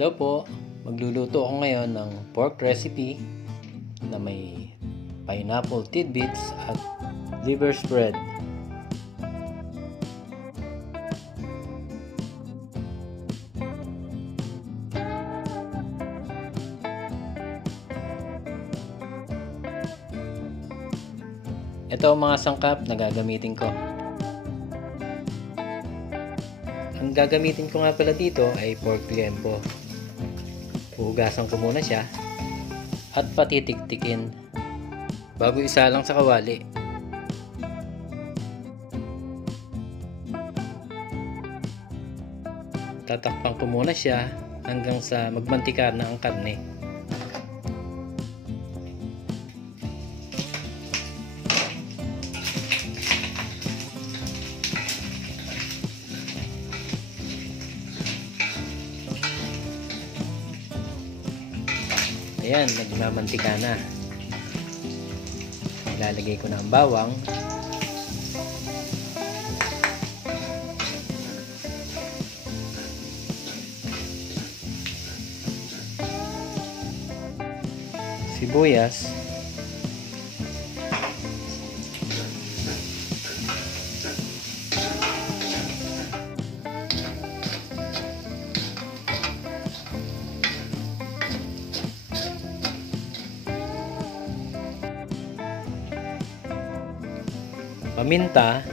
Hello po, magluluto ako ngayon ng pork recipe na may pineapple tidbits at liver spread. Ito ang mga sangkap na gagamitin ko. Ang gagamitin ko nga pala dito ay pork liempo. Huhugasan ko muna siya at patitiktikin bago isa lang sa kawali. Tatakpan ko muna siya hanggang sa magmantika na ang karne. Ayan, nagmamantika na. Ilalagay ko na ang bawang. Sibuyas. Paminta,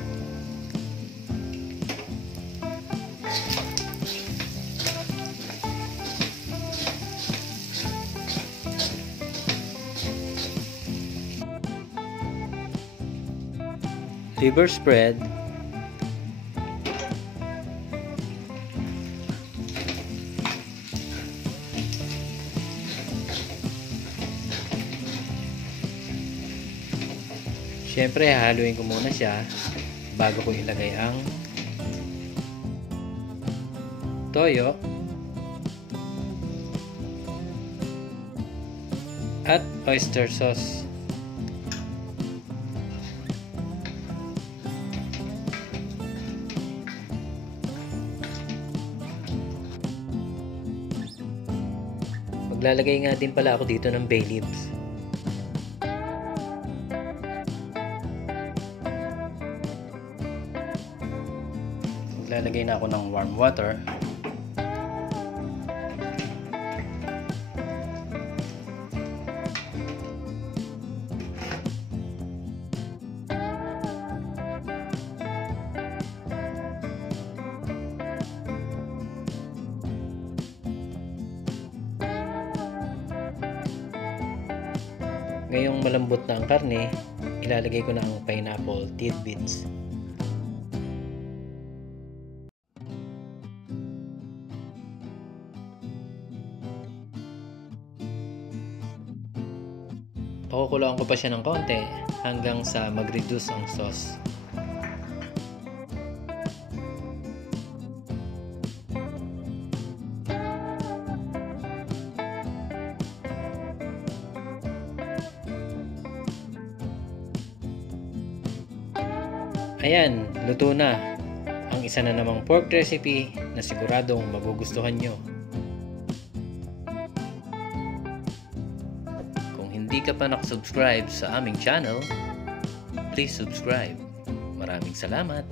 liver spread, siyempre hahaluin ko muna siya bago ko ilagay ang toyo at oyster sauce. Maglalagay nga din pala ako dito ng bay leaves. Lalagay na ako ng warm water. Ngayong malambot na ang karne, ilalagay ko na ang pineapple tidbits. Pakukuluan ko pa siya ng konti hanggang sa mag-reduce ang sauce. Ayan, luto na ang isa na namang pork recipe na siguradong magugustuhan nyo. Hindi ka pa nakasubscribe sa aming channel, please subscribe. Maraming salamat!